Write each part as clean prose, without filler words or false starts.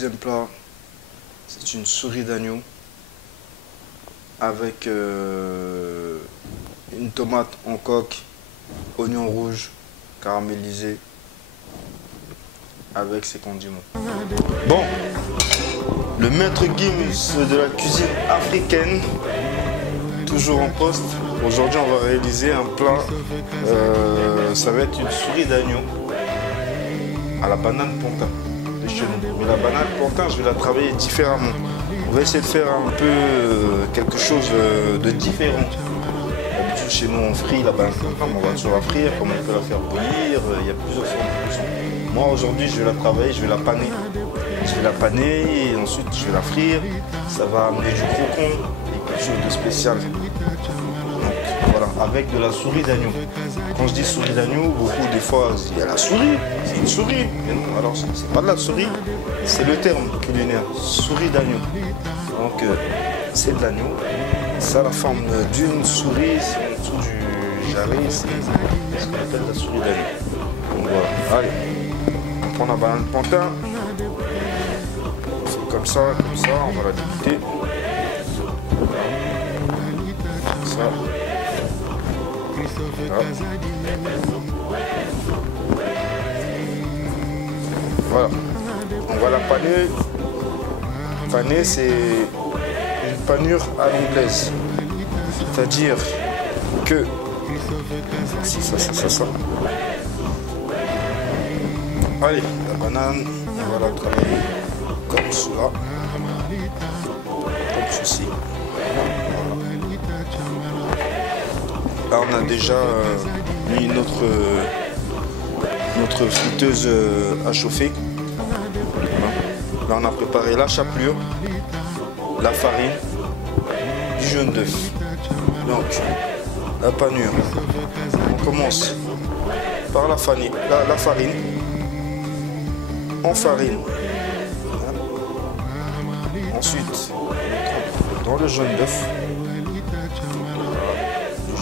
Deuxième plat, c'est une souris d'agneau avec une tomate en coque, oignon rouge caramélisé avec ses condiments. Bon, le maître Gims de la cuisine africaine, toujours en poste. Aujourd'hui, on va réaliser un plat, ça va être une souris d'agneau à la banane plantain. Mais la banane plantain, je vais la travailler différemment. On va essayer de faire un peu quelque chose de différent. D'habitude, chez nous, on frit la banane plantain, on va toujours la frire, comme on peut la faire bouillir. Il y a plusieurs formes de cuisson. Moi, aujourd'hui, je vais la travailler, je vais la paner. Je vais la paner et ensuite, je vais la frire. Ça va amener du crocon et quelque chose de spécial. Donc, voilà, avec de la souris d'agneau. Quand je dis souris d'agneau, beaucoup des fois se disent il y a la souris, c'est une souris. Mais non, alors c'est pas de la souris, c'est le terme culinaire, souris d'agneau. Donc c'est de l'agneau, ça a la forme d'une souris, c'est en dessous du jarret, c'est ce qu'on appelle la souris d'agneau. Donc voilà, allez, on prend la banane plantain, c'est comme ça, on va la débuter. Comme ça. Voilà, on va la paner. Paner, c'est une panure à l'anglaise, c'est-à-dire que ça. Allez, la banane, on va la travailler comme cela, comme ceci. Là, on a déjà mis notre friteuse à chauffer. Là, on a préparé la chapelure, la farine, du jaune d'œuf. Donc, la panure. On commence par la farine. On farine. Ensuite, on trempe dans le jaune d'œuf.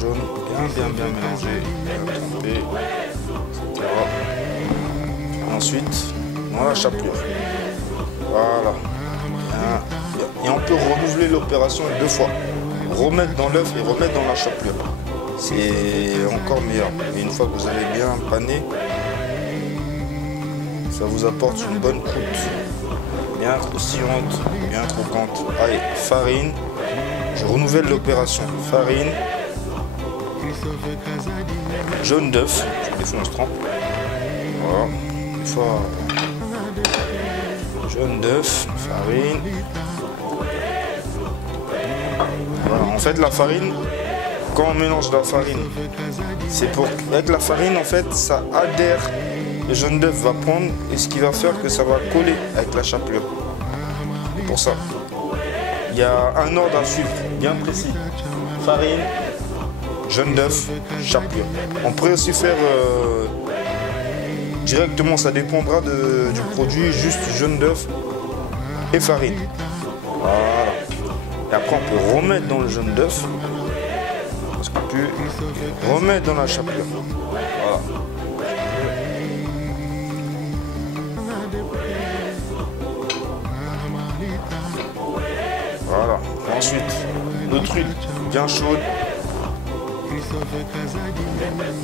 Jaune bien mélangé, bien trempé, etc. Ensuite, dans la chapelure. Voilà. Bien. Et on peut renouveler l'opération 2 fois. Remettre dans l'œuf et remettre dans la chapelure. C'est encore meilleur. Et une fois que vous avez bien pané, ça vous apporte une bonne croûte. Bien croustillante, bien croquante. Allez, farine. Je renouvelle l'opération. Farine. Jaune d'œuf, des fois on se trempe. Voilà, des fois jaune d'œuf, farine. Voilà, en fait la farine, quand on mélange la farine, c'est pour avec la farine en fait ça adhère. Le jaune d'œuf va prendre et ce qui va faire que ça va coller avec la chapelure. Pour ça, il y a un ordre à suivre bien précis. Farine, jaune d'œuf, chapelure. On pourrait aussi faire directement, ça dépendra du produit, juste jaune d'œuf et farine. Voilà. Et après on peut remettre dans le jaune d'œuf. Parce qu'on peut remettre dans la chapelure. Voilà. Voilà. Ensuite, notre huile bien chaude.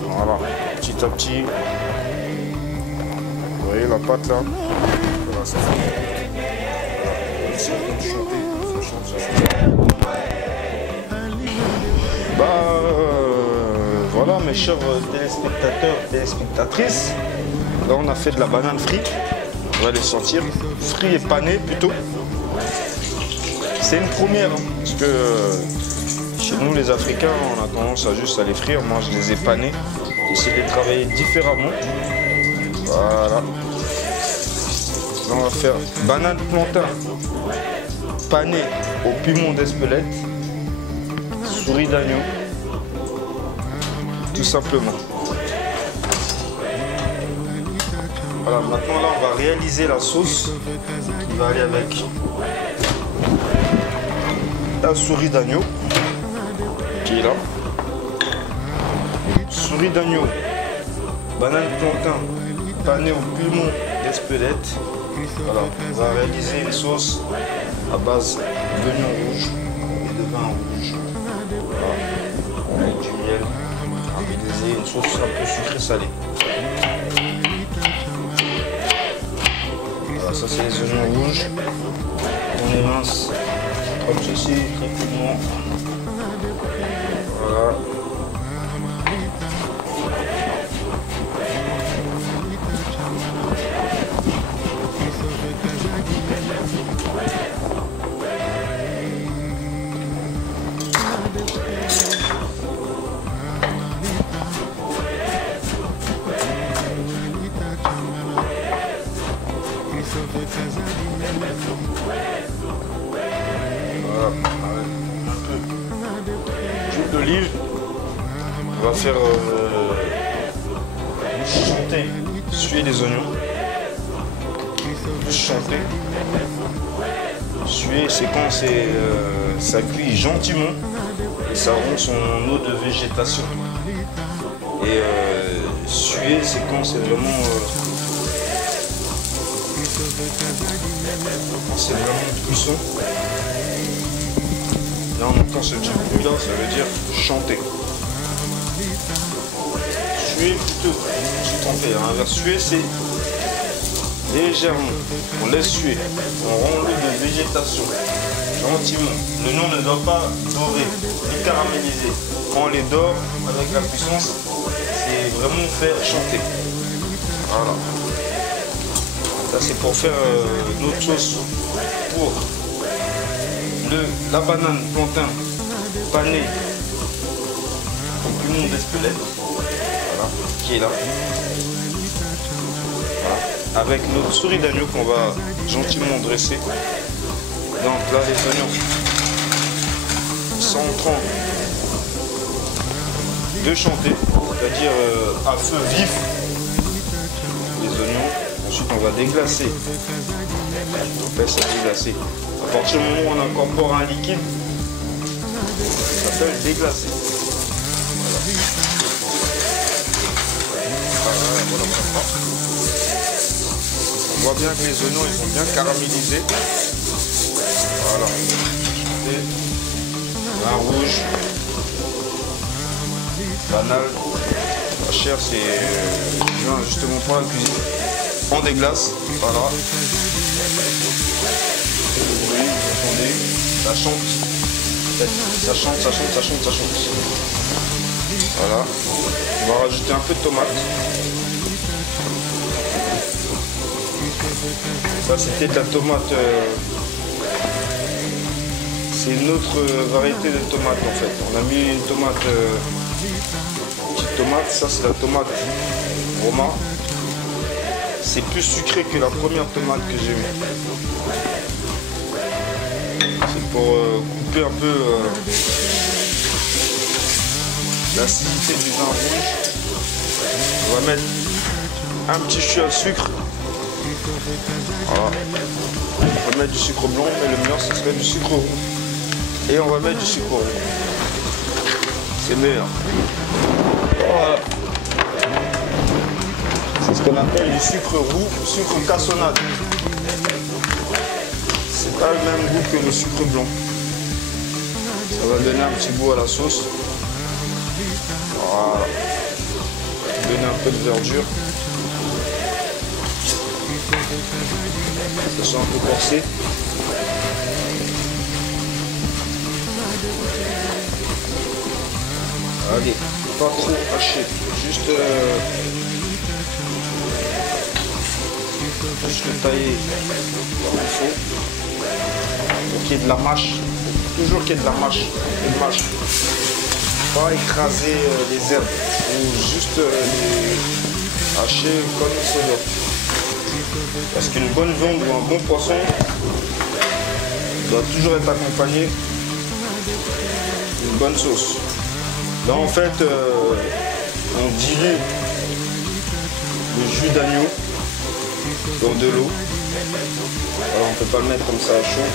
Voilà, petit à petit. Vous voyez la pâte là. Voilà, ça voilà mes chers téléspectateurs, téléspectatrices. Là on a fait de la banane frite. On va les sentir. Frit et pané plutôt. C'est une première hein, parce que chez nous les Africains, on a tendance à juste à les frire. Moi je les ai panés. J'essaie de les travailler différemment. Voilà. Là, on va faire banane plantain pané au piment d'Espelette, souris d'agneau, tout simplement. Voilà, maintenant là on va réaliser la sauce qui va aller avec la souris d'agneau qui est là. Souris d'agneau, banane plantain, pané au piment d'Espelette Voilà, on va réaliser une sauce à base d'oignons rouges et de vin rouge. Voilà. Avec du miel caramélisé, une sauce un peu sucrée salée. Voilà, ça c'est les oignons rouges. On émince comme ceci, tranquillement. Voilà. D'huile d'olive, on va faire chanter, suer les oignons, chanter, suer, c'est quand ça cuit gentiment et ça rend son eau de végétation. Et suer, c'est quand c'est vraiment cuisson. Là on entend ce petit bruit là, ça veut dire chanter. Suer plutôt, chanter. À l'inverse, suer c'est légèrement. On laisse suer. On rend l'eau de végétation. Gentiment. L'oignon ne doit pas dorer, ni caraméliser. Quand on les dore avec la puissance, c'est vraiment faire chanter. Voilà. Ça c'est pour faire notre sauce pour la banane plantain panée au piment d'Espelette, voilà, qui est là. Voilà. Avec notre souris d'agneau qu'on va gentiment dresser. Donc là les oignons sont en train de chanter, c'est-à-dire à feu vif les oignons. Ensuite on va déglacer. On fait ça déglacer. À partir du moment où on incorpore un liquide, ça s'appelle déglacer. Voilà. On voit bien que les oignons ils sont bien caramélisés. Voilà. Et vin rouge, banal. La chair c'est justement pour la cuisine. On déglace. Voilà. Ça chante. Ça chante. Voilà. On va rajouter un peu de tomate. Ça c'était de la tomate. C'est une autre variété de tomate en fait. On a mis une tomate. Petite tomate. Ça c'est la tomate Roma. C'est plus sucré que la première tomate que j'ai mis. C'est pour couper un peu l'acidité du vin rouge. On va mettre un petit chou à sucre. Voilà. On va mettre du sucre blanc, mais le meilleur ce serait du sucre roux. Et on va mettre du sucre roux. C'est meilleur. Voilà. C'est ce qu'on appelle du sucre roux, sucre cassonade. C'est pas le même goût que le sucre blanc. Ça va donner un petit goût à la sauce. Voilà. Donner un peu de verdure. Ça soit un peu corsé. Allez, pas trop haché. Juste le tailler comme il faut. Pour qu'il y ait de la mâche. Toujours qu'il y ait de la mâche. Pas écraser les herbes. Ou juste les hacher comme il se doit. Parce qu'une bonne viande ou un bon poisson doit toujours être accompagné d'une bonne sauce. Là en fait on dilue le jus d'agneau dans de l'eau. Alors on ne peut pas le mettre comme ça à chaud,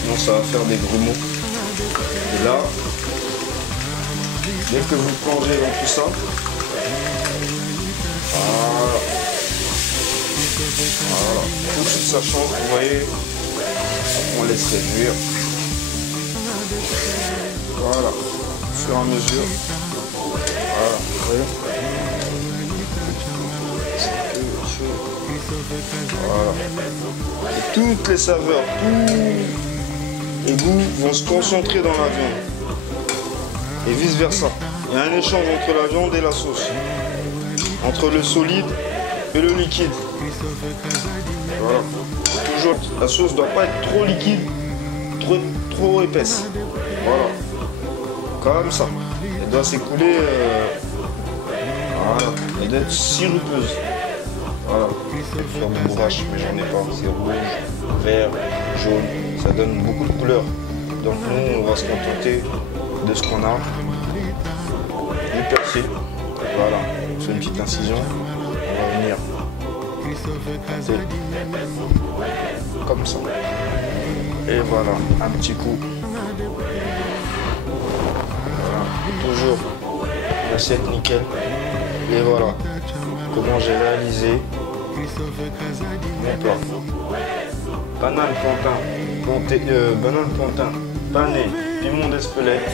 sinon ça va faire des grumeaux. Et là, dès que vous plongez dans tout ça, voilà. Voilà, tout de suite ça change, vous voyez. On laisse réduire. Voilà, au fur et à mesure. Voilà, vous voyez. Voilà. Et toutes les saveurs, tous les goûts vont se concentrer dans la viande. Et vice versa. Il y a un échange entre la viande et la sauce. Entre le solide et le liquide. Voilà. Toujours, la sauce ne doit pas être trop liquide, trop épaisse. Voilà. Comme ça. Elle doit s'écouler. Voilà. Elle doit être sirupeuse. Voilà. Je vais faire du bourrache, mais j'en ai pas. C'est rouge, vert, jaune. Ça donne beaucoup de couleurs. Donc nous, on va se contenter de ce qu'on a. Du persil. Voilà. On fait une petite incision. On va venir comme ça. Et voilà, un petit coup. Voilà. Toujours l'assiette nickel. Et voilà comment j'ai réalisé mon plat. Banane plantain, pané, piment d'Espelette.